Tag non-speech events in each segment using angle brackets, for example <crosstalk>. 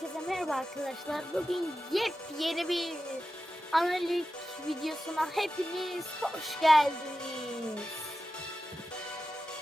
Herkese merhaba arkadaşlar. Bugün yepyeni bir analik videosuna hepiniz hoş geldiniz.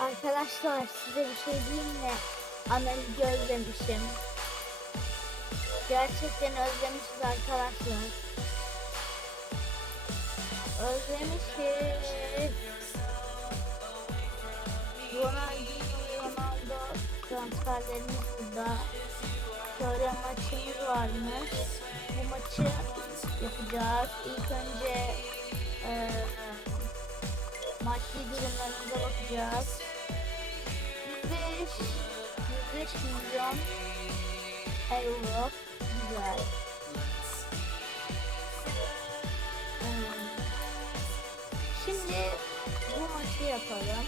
Arkadaşlar size bir şey diyeyim mi? Analizi özlemişim. Gerçekten özlemişiz arkadaşlar. Özlemişiz. Ronaldo, Ronaldo transferlerimiz burada. Şöyle maçımız varmış. Bu maçı yapacağız. İlk önce e, maddi durumlarımıza bakacağız. 105, 105 milyon euro. Güzel. Şimdi bu maçı yapalım.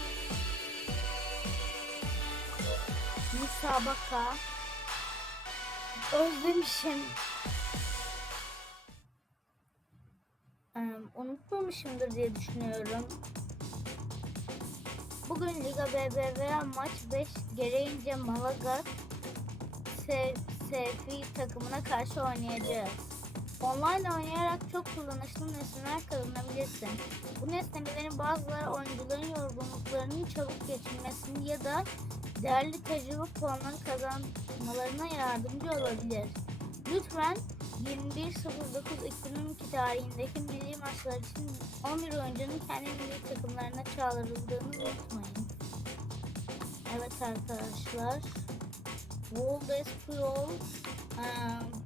Müsabaka. Özlemişim. Em, unutmamışımdır diye düşünüyorum. Bugün Liga BBVA maç 5 gereğince Malaga Sefi takımına karşı oynayacağız. Online oynayarak çok kullanışlı nesneler kazanabilirsin. Bu nesnelerin bazıları oyuncuların yorgunluklarının çabuk geçilmesini ya da değerli tecrübe puanları kazanmalarına yardımcı olabilir. Lütfen 21.09.2012 tarihindeki milli maçlar için 11 oyuncunun kendi milli takımlarına çağrıldığını unutmayın. Evet arkadaşlar. Wolves Puyol, um,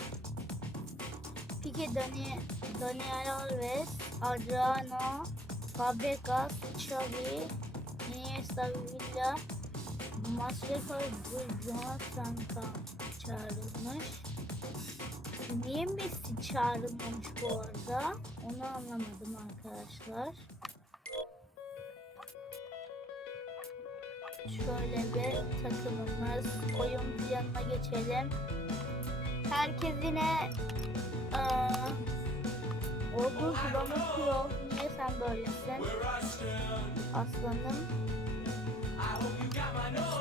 Pique Dani, Daniel Alves, Adriano, Fabregas, Xavi, Iniesta Villa, Masreko ve Jonathan çağrılmış. Niye Messi çağrılmamış bu arada? Onu anlamadım arkadaşlar. Şöyle bir takımımız. Oyun planına geçelim. Herkes yine Orkun Kulağımı Kuro. Niye sen böylesin? Aslanım.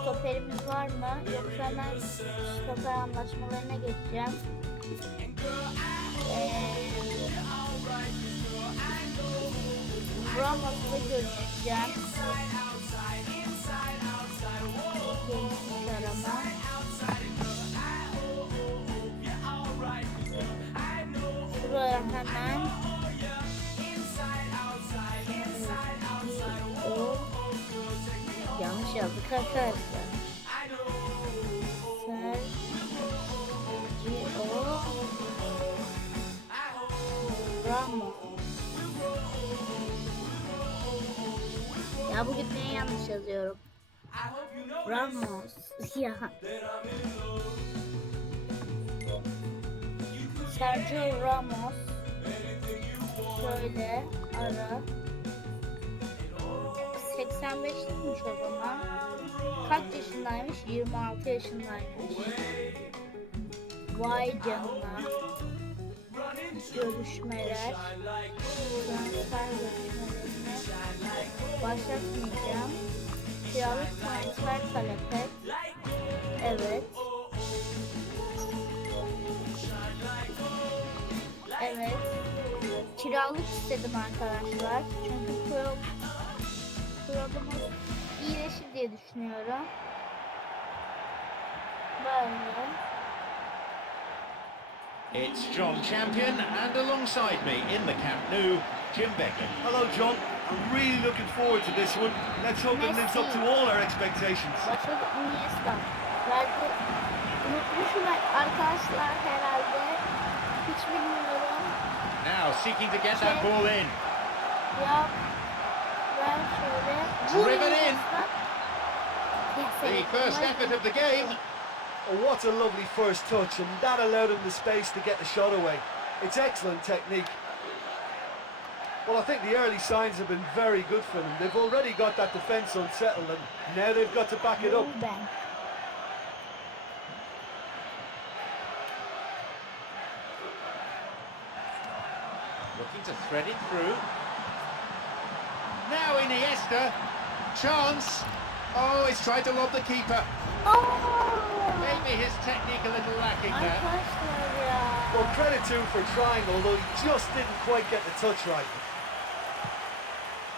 Stoperimiz var mı? Yoksa hemen stoper anlaşmalarına geçeceğim. Ee, Ramos'la görüşeceğim. Gençlik arama. Buraya hemen o yanlış yazdık arkadaşlar. Sergio Ramos. Ya bugün niye yanlış yazıyorum? Ramos. <laughs> Ya. Sergio Ramos. Şöyle ara. 85'liymiş o zaman. Kaç yaşındaymış? 26 yaşındaymış. Vay canına. Görüşmeler. Transfer görüşmelerini başlatmayacağım. Kiralık transfer talep et. Evet. Evet. Kiralık istedim arkadaşlar. Çünkü pro programımız iyileşir diye düşünüyorum. Böyle. It's John Champion, and alongside me in the Camp Nou, Jim Beckett. Hello, John. I'm really looking forward to this one. Let's hope it lives up to all our expectations. Başladı Iniesta. Belki unutmuşum arkadaşlar herhalde. Hiç bilmiyorum. Now seeking to get that ball in. Yap. Ver şöyle. Driven in. Yes, The first effort of the game. Oh, what a lovely first touch, and that allowed him the space to get the shot away. It's excellent technique. Well, I think the early signs have been very good for them. They've already got that defence unsettled, and now they've got to back it up. Looking to thread it through. Now Iniesta. Chance. Oh, he's tried to lob the keeper. Oh. Maybe his technique a little lacking there. Well, credit to him for trying, although he just didn't quite get the touch right.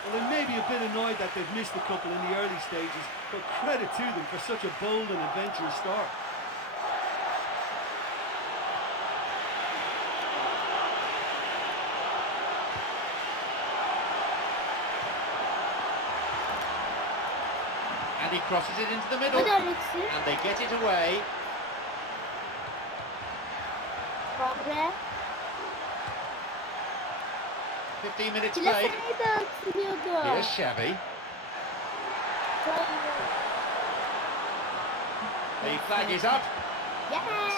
Well, they may be a bit annoyed that they've missed a couple in the early stages, but credit to them for such a bold and adventurous start. And he crosses it into the middle. And they get it away. Fabre. 15 minutes played. Plaseyi de atılıyordu. Here's Chevy. The flag is up.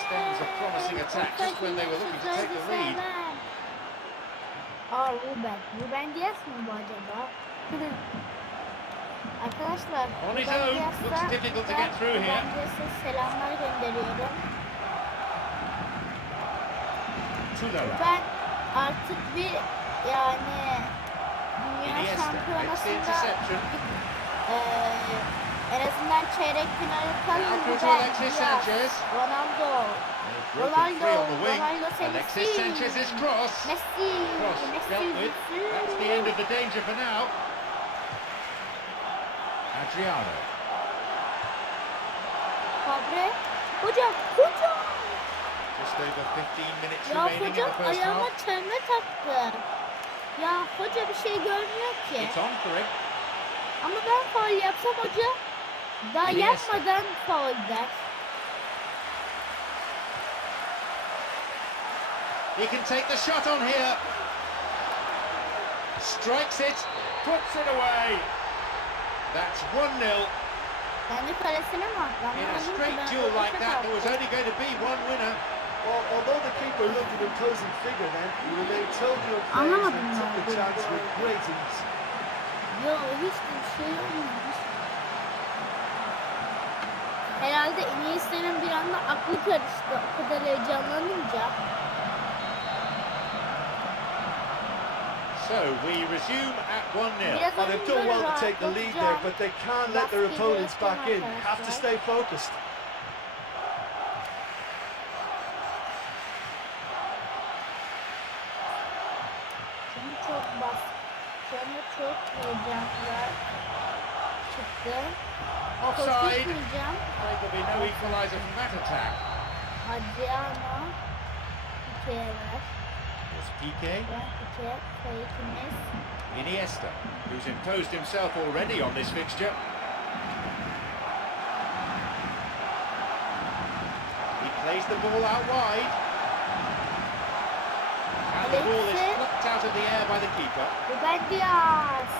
Stems a promising attack just when they were looking to take the lead. Aa Ruben. Ruben yes, mi bu acaba? Arkadaşlar On his Ruben own. Diaz'la Looks difficult to ben get through here. Ruben Diaz'a selamlar gönderiyorum. Ben artık bir yani dünya şampiyonasında eee en azından çeyrek finali Sanchez. Ronaldo, Ronaldo. Ronaldo Messi. Messi, Messi. That's the end of the danger for now. Adriano. Fabre. Hocam, hocam. Just over 15 minutes Ya remaining in hocam the first ayağıma half. çelme taktı. Ya hoca bir şey görmüyor ki. It's on for him. Ama ben faul yapsam hoca daha Iniesta. yapmadan faul der. He can take the shot on here. Strikes it, puts it away. That's 1-0. Kendi kalesine mi attı? In a straight duel like that, there was only going to be one winner. Well, although the keeper looked an imposing figure then, he remained totally unfazed Anlamadım and took the chance with great ease. Yo hiç şey olmamış. Herhalde Iniesta'nın bir anda aklı karıştı o kadar heyecanlanınca. So we resume at 1-0. Well, they've done böyle well to take the lead there, but they can't let their opponents back in. Have to stay focused. Çok bas. Sonra çok heyecanlar çıktı. Offside. There'll be no equaliser from that attack. Adriano. Pike'ye ver. Piqué, Ben Pike. Fake'imiz. Iniesta, who's imposed himself already on this fixture. He plays the ball out wide. And the ball is plucked out of the air by the keeper. Diaz.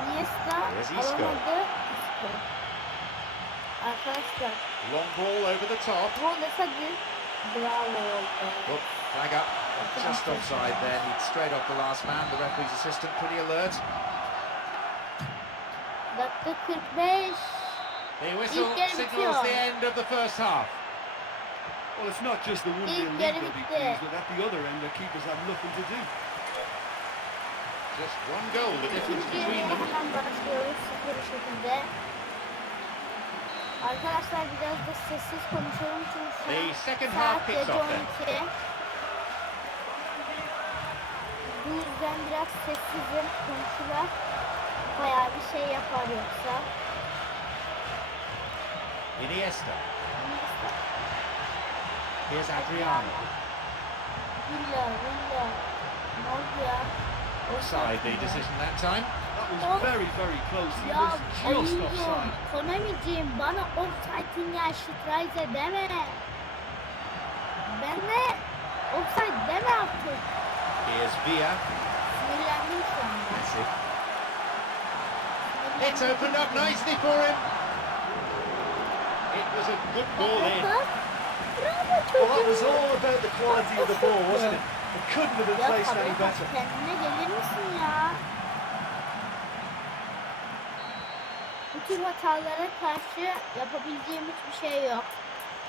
Iniesta There's Isco. alamadı. Isco. Arkadaşlar Long ball over the top. Bu hadi bravo oldu. Look, flag up. Just offside there. He'd straight off the last man. The referee's assistant pretty alert. Dakika 45. The whistle signals the end of the first half. Well, it's not just the one İlk being yarı league they'll be pleased with. At the other end, the keepers have nothing to do. Just one goal, the difference between them. Arkadaşlar biraz da sessiz konuşalım çünkü saat gece off then. 12. Bu yüzden biraz sessizim. Komşular bayağı bir şey yapar yoksa. Iniesta. Neyse. Here's Adriano. Villa, Villa. Ne oldu ya? Offside the decision that time. That was Oh. very, very close. He Ya was just ayıyorum. offside. Konamiciğim bana offside'in ya şitrayze deme. Ben de offside deme artık. Here's Villa. Sinirlendim şu anda. Messi. Sinirlendim. It's opened up nicely for him. It was a good ball in. Bak, Bravo Well, that was all about the quality of the ball, wasn't it? It couldn't have been Ya placed any Fabregas better. kendine gelir misin ya? Bu tür hatalara karşı yapabileceğim hiçbir şey yok.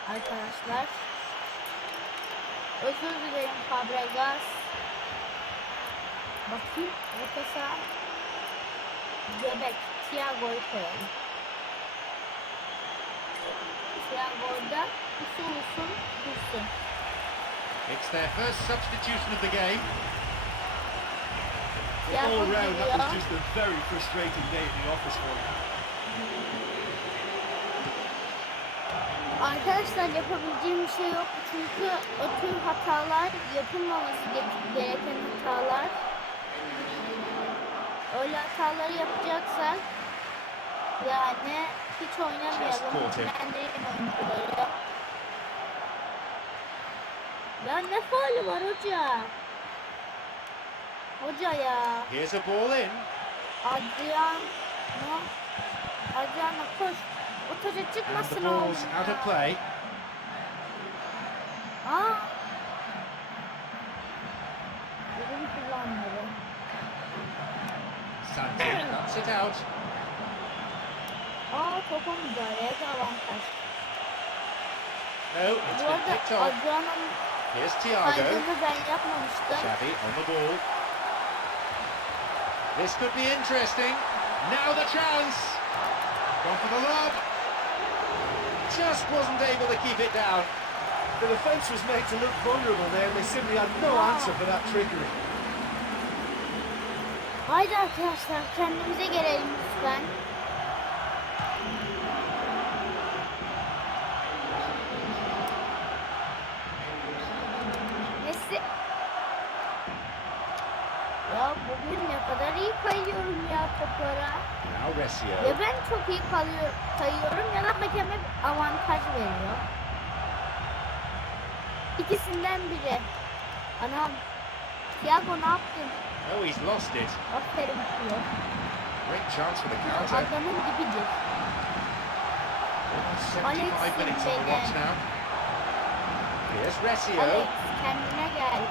Arkadaşlar. Özür dilerim Fabregas. Bakayım orta saha. Göbek. Thiago'yu koyalım. Thiago'da usul usul dursun. It's their first substitution of the game. Thiago All round, that was just a very frustrating day at the office for him. Arkadaşlar yapabileceğim bir şey yok çünkü o tür hatalar yapılmaması ge- gereken hatalar. Öyle hataları yapacaksak yani hiç oynamayalım. Him. Dinlendirelim oyuncuları. Ya ne faali var hoca? Hoca ya. Here's a ball in. Adriano. Adriano koş. O taca And the çıkmasın ball's oğlum out of play. Aa. Ürün kullanmadı. Santi cuts it out. Aa topa müdahaleye de avantaj. No, it's Bu been picked off. Adriano'nun Here's Thiago. kaydını ben yapmamıştım. Xavi on the ball. This could be interesting. Now the chance. Gone for the lob. Just wasn't able to keep it down. The defence was made to look vulnerable there, and they simply had no Wow. answer for that trickery. Haydi arkadaşlar kendimize gelelim lütfen. İyi kalıyor, kayıyorum ya da hakem hep avantaj veriyor. İkisinden biri. Anam. Thiago ne yaptın? Oh, he's lost it. Aferin diyor. Great chance for the counter. Adamın dibidir. Almost 75 Alexis minutes on the Bene. watch now. Here's Resio. Alex kendine gel.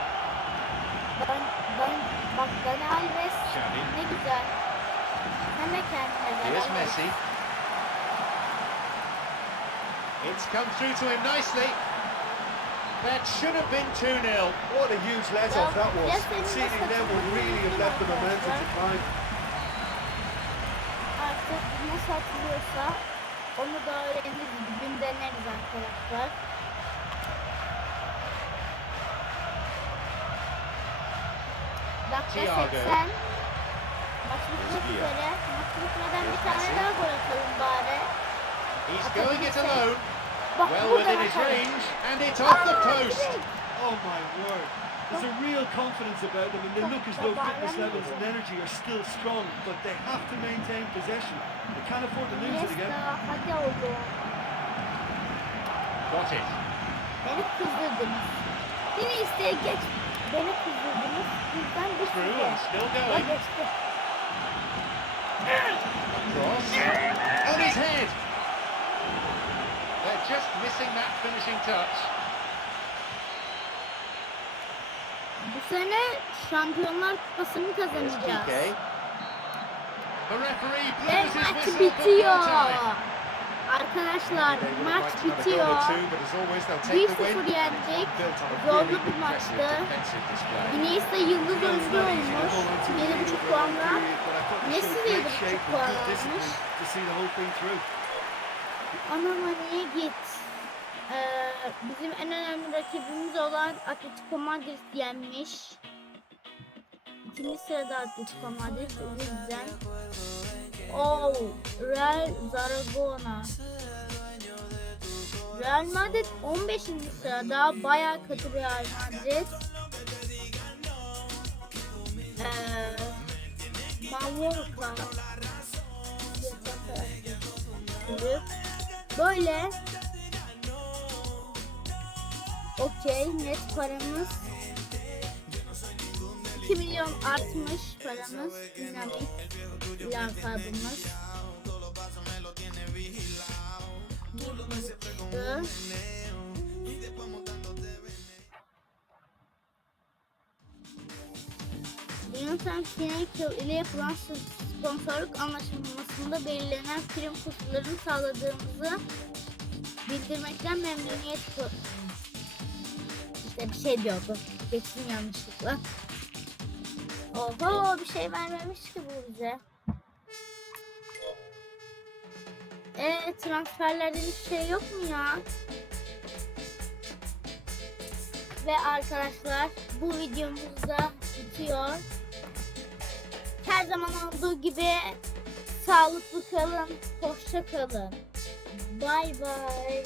Ben, ben, bak Dani Alves ne güzel. Hemen kendine gel. Here's. Messi. It's come through to him nicely. That should have been 2-0. What a huge let-off Well, that was. yes, they Conceding must them would really have left the momentum to climb. Artık nasıl atılıyorsa onu da öğreniriz. Bugün deneriz arkadaşlar. Dakika 80. Maç bitmek üzere. Maç bitmeden bir tane daha gol atalım bari. He's going it alone. Bak Well within his range, and it's off the post. Oh my word. There's a real confidence about them and they look as though fitness levels and energy are still strong, but they have to maintain possession. They can't afford to lose it again. Iniesta, hadi oğlum. Got it. Beni kızdırdınız. Yine isteğe geç. Beni kızdırdınız. Bizden bir Through still going. Cross. On his head. Just missing that finishing touch. Bu sene Şampiyonlar Kupası'nı kazanacağız. Kike. The referee Ve blows his maç bitiyor. Arkadaşlar maç bitiyor. or two, but as always, they'll take the 1-0 win. yendik. Built on a Zorlu bir maçtı. Iniesta yıldız oyuncu olmuş. hold on to a lead 7,5 over a long puanla. Messi de great 7,5 shape and puan almış. Discipline to see the whole thing through. Anama niye git? Ee, bizim en önemli rakibimiz olan Atletico Madrid yenmiş. İkinci sırada Atletico Madrid o yüzden. Oh, Real Zaragoza. Real Madrid 15. sırada bayağı kötü Real Madrid. Ee, Mallorca. Böyle. Okey net paramız 2 milyon artmış paramız dinamik lakabımız. Yöntem Financial ile yapılan sponsorluk anlaşmasında belirlenen prim koşullarını sağladığımızı bildirmekten memnuniyet İşte bir şey diyordu. Geçtim yanlışlıkla. Oho bir şey vermemiş ki bu bize. E transferlerde hiç şey yok mu ya? Ve arkadaşlar bu videomuz da bitiyor. Her zaman olduğu gibi sağlıklı kalın, hoşça kalın. Bay bay.